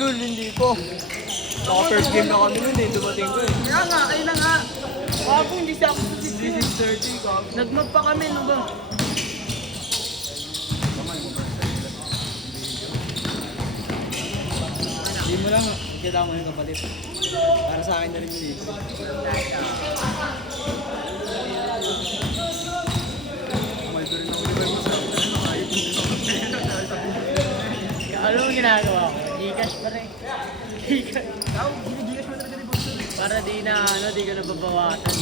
lul, hindi ko. Baka first game na kami nun eh, dumating ko eh. Kaya nga, ayun na nga. Bago hindi siya ako sa 6:30 ka. Nagmag pa kami, no ba? Hindi mo lang, kailangan mo yung kapalit. Para sa akin na rin yun dito. Ano ang ginagawa ko? Gcash pa rin. Gcash. Para di na, di ka nababawasan.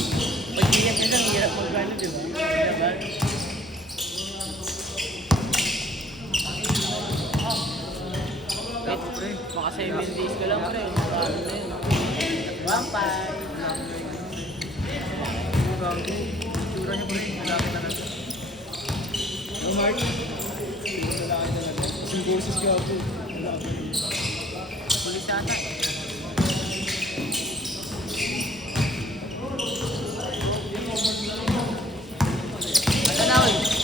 Pag Gcash na lang, hirap magkano, di ba? Diba? Maka 7 days ko lang, pre. Ano na yun? 1.5. Tura niya pa rin, malaki talaga. Oh, Mark. Malaki talaga. Isang boses ka ako. Pulis ata. Ano na ulit?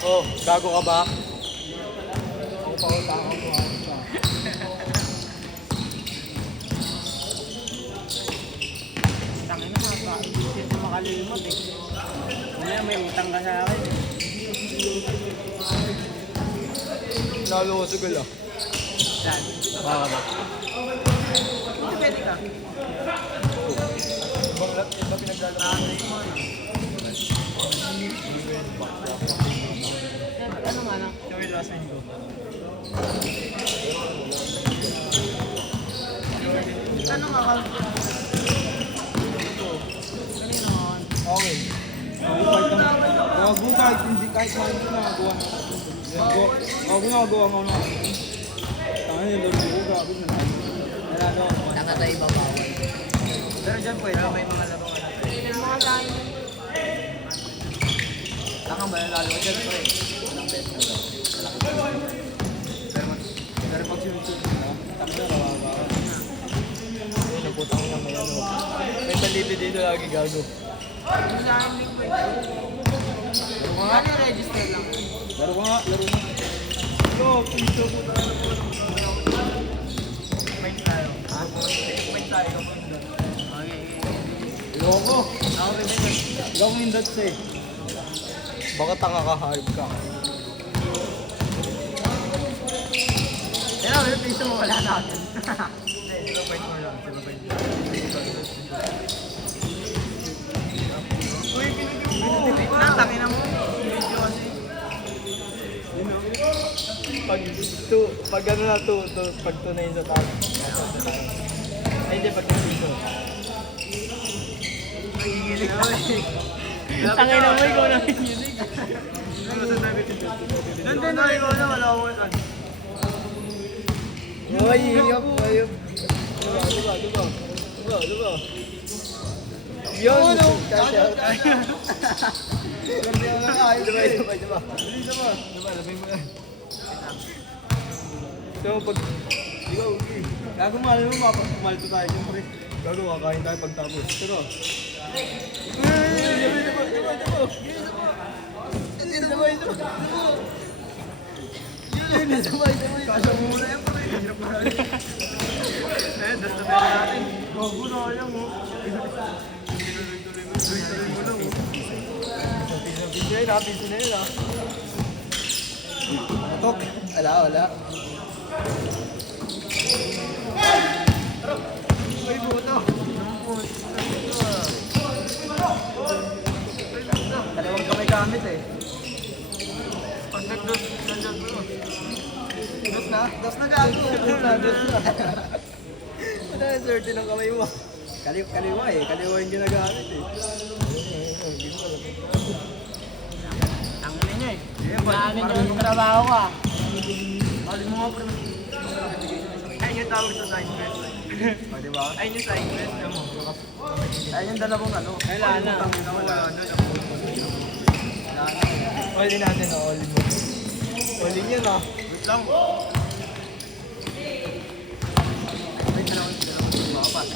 Oh, gago ka ba? Ako pa ako tao ko. Tangin na, hindi na makalilimot eh. Ngayon may utang ka sa akin. Lalo ko sigol ah. Saan? Baka ba? Pwede ka. Iba pinaglalaro. Ano nga na? Yung last name ko. Ano nga ka? Kanino nga? Okay. Gago kahit hindi kahit mahal ko nagawa na. Gago nagawa mo na. Tanga yun, lord ko gago na. Nanalo ako. Tanga tayo babawan. Pero dyan pwede may mga laro ka na. Mga saan? Tanga ba nalalo ka dyan pre? Walang bet na daw. Pero pag sinunod mo, tanga na rawabawan. Nagputang lang may ano. May talipid dito lagi gago. Ano sa akin link ko eh? Laro ka nga. Ano register lang? Laro ka nga. Laro ka. Yo, pinto ko na ano. Point tayo. Ha? Point tayo. Okay. Loko. Ako bibigyan. Gawin yung dots eh. Baka tanga ka, harp ka. Pero may piso mo wala natin. Hindi, 0.4 lang. 0.4. Uy, Wait na, tangin na mo. Video kasi. Pag ano na pag tunay sa taas. Ay, hindi, pag dito. Tangin na mo, ikaw na higilig. Nandun na, ikaw na, wala ko yan. Uy, hiyap, hiyap. Diba? Yun! Cash out. Diba? Labay mo yan. So, pag... Ikaw, okay. Gago mahal mo, mapakumalto tayo. Siyempre, gago, kakain tayo pagtapos. Pero... Kasya mo muna yan, pare. Hirap na rin. Dasta pera natin. Gago na kaya mo. Tuloy mo lang. Pinapinsin na yun, ha? Tok. Wala. Ay, buto. Dalawang kamay gamit eh. Pag nag-dos, nandiyan mo. Dos na? Dos na gago. Dos na. Ano yung 30 ng kamay mo? Kaliwa eh. Kaliwa yung ginagamit eh. Ang ina niya eh. Naanin niyo yung trabaho ko ah. Bali mo nga pre. Ayun yung tawag sa side quest. O, diba? Ayun yung side quest na mo. Ayun yung dalawang ano. Kailan na? Wala na. All in natin, all in mo. All in yun, ah. Wait lang. Wait na lang, makapat.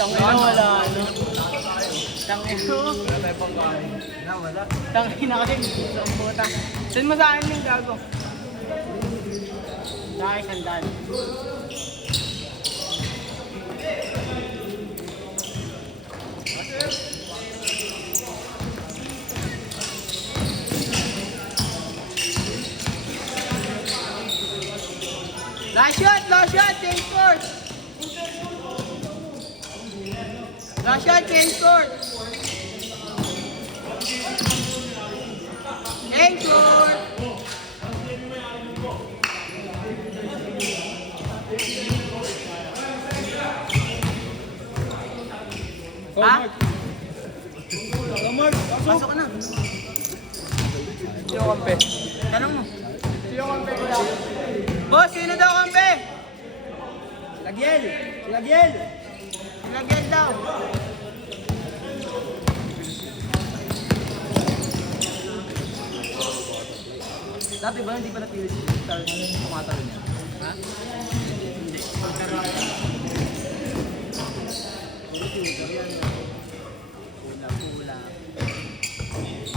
Tangina wala ano. Tangina. Wala tayo pang kain. Na, wala. Tangina kasi sa puta. Send mo sa akin yung gago. Sa akin sandal. Last shot, change court. Last shot, change court. Change court. Oh, Ha? Mark. Oh, Mark, pasok. Pasok ka na. Sino kampe? Tanong mo. Sino kampe ko lang? Boss, sino daw kampe? Lagiel! Lagiel! Lagyan daw. Dati ba hindi pa napili si Star tumatalo niya? Ha? Hindi. Pagkaroon. Hula.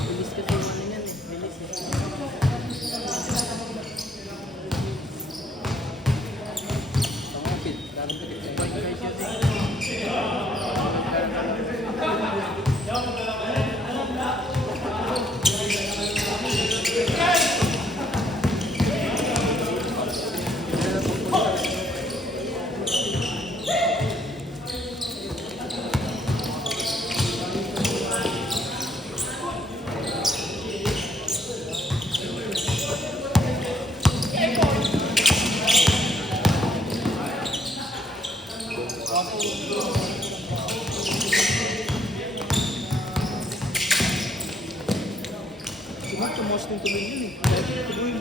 Bilis kasi yung ano yan eh. Bilis eh. Tangapit. Dati pa kita. Pagkay shooting. Si Mark, tumosting tuloy yun eh. Tuloy.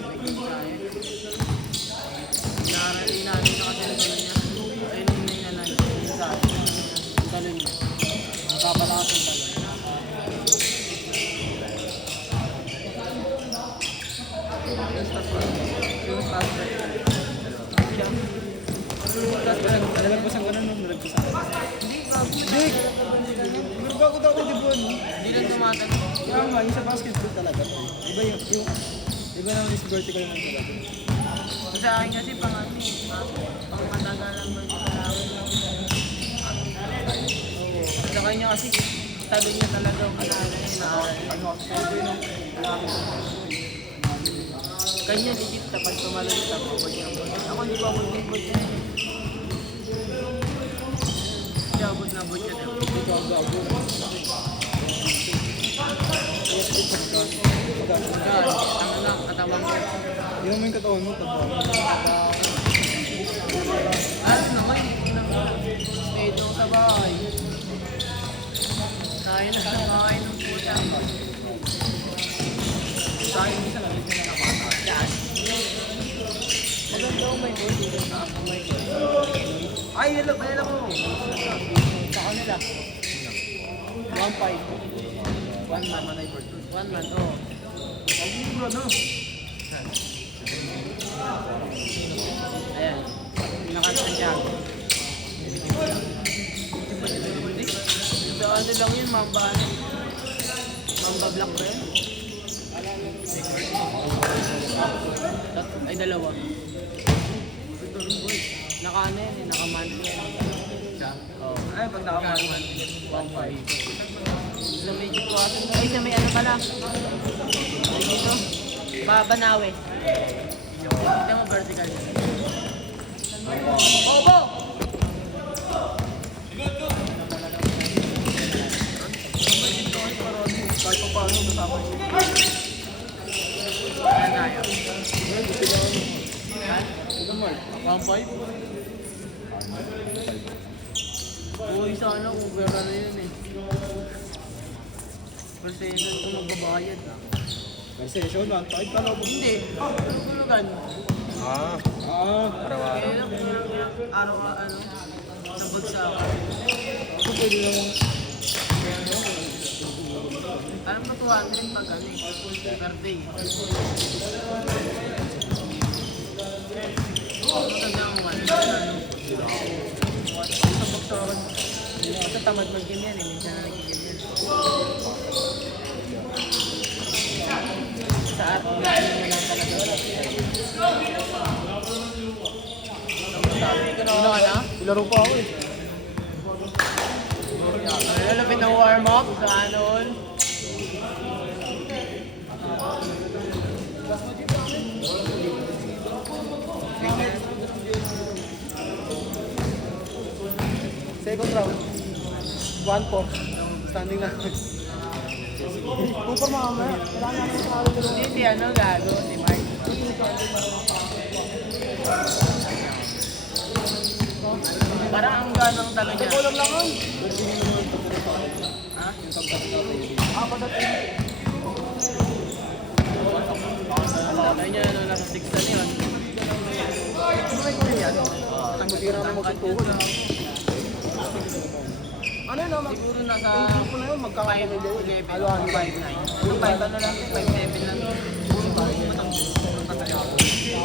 Inaano na kasi ang talon niya. Ayun yung inanan. Yung sa akin. Yung talon niya. Papalakas yung talon. Yung start ba? Siya. Nalagpasan ka na nung nalagpasan ka. Hindi! Pero bago daw ako dibon. Hindi lang tumatanong. Kaya nga, yung sa basketball talaga. Iba naman yung vertical naman talaga. Sa akin kasi pang ano eh. Pang matagalang vertical. Sa kanya kasi talon niya talaga ang kanala niya. Ano ako sa sabi nung Kanya legit tapos tumalon sa pagod niya. Ako hindi pa ako nag-boot niya. Siya abot na boot niya. ikaw gago. Kaya sa ito Yan, ano lang, katawan ko. Yun naman yung katawan mo, taba. Ano naman, medyo sa bahay. Tayo na sa bahay ng puta. Sa akin, isa lang, ito na nakata. Yan. Maganda ko may boy, dito sa ako may boy. Ay, hello, hello mo. Sa kanila. 1-5. 1 man, manay for 2. 1 man, oh. Ang libro, no? Ayan. Nakasaan siya. So ano lang yun, mamba ano? Mamba black ba yun? Ay, dalawa. Naka ano yan eh, naka-monthly yan. Oo. Ay, pag nakaman. 1.5. Sa may Jituasan. Ay, sa may ano pala. Ay, dito. Banawe. Ito mo vertical. Obo! Kahit pa paano, kasama siya. Ayan tayo. Well, gusto lang ako. Ha? Ito, Mark. 1.5? Uy, sana kung gano'n na yun eh. Persenan ko magbabayad na. Session lang, kahit talo mo. Hindi, tulog-tulugan. Ah. Kaya lang, araw ano, sabag sa ako. Ako pwede naman. Alam mo 200 pag ano eh, per day. Maganda ang ano, sabag sa ako. Sa tamad mag-game yan eh, minsan na nag-game yan. Sa art, ano lang talaga. Ano ka na? Ilaro pa ako eh. Lalapit ng warm-up sa anon. Second round. 1-4. Standing na. Super mamaya. Kailangan namin sa akin. Hindi, si ano gago, si Mark. Parang ang ganang dala niya. Kulang lang ang. Ha? Apat at 8. Dala niya, ano, nasa 6 na yun. Ano may kuya yan? Ang matira na magsutuhod. Ano yun naman? Siguro nasa Grupo na yun, magkakakamay din. 5'11", 5'9". Ito 5 ano lang, 5'7" lang.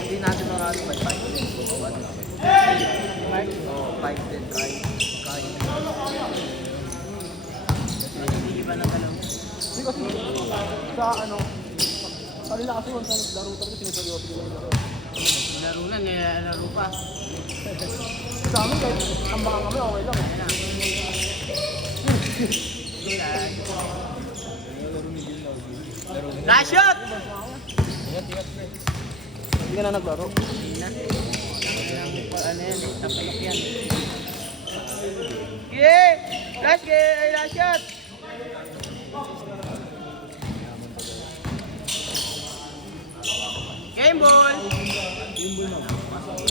Hindi natin marami 5-5. Mark? Oo, 5-10 kaya. Hindi ba na alam? Hindi kasi sa ano, kanila kasi kung saan naglaro talaga, sinuseryoso nila yung laro. Laro na, nilalaro pa. Sa amin kahit ang baka kami, okay lang. Ayan na. Last shot! Hindi ka na naglaro. Hindi na. Ano yan eh, tapalok yan. Yeah! Last shot!